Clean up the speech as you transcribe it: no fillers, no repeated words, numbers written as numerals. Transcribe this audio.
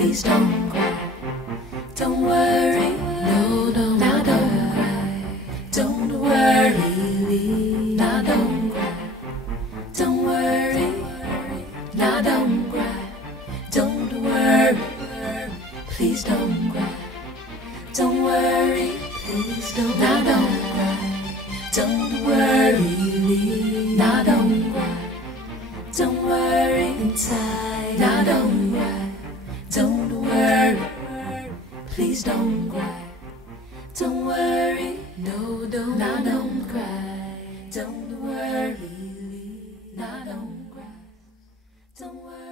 Please don't cry. Don't worry. No, no, now don't cry. Don't worry. Now don't cry. Don't worry. Now don't cry. Don't worry. Please don't cry. Don't worry. Please don't. Now don't cry. Don't worry. Now don't cry. Don't worry inside. Now don't cry. Don't worry. Please don't cry. Don't worry. No, don't. Now don't cry. Don't worry. Now don't cry. Don't worry.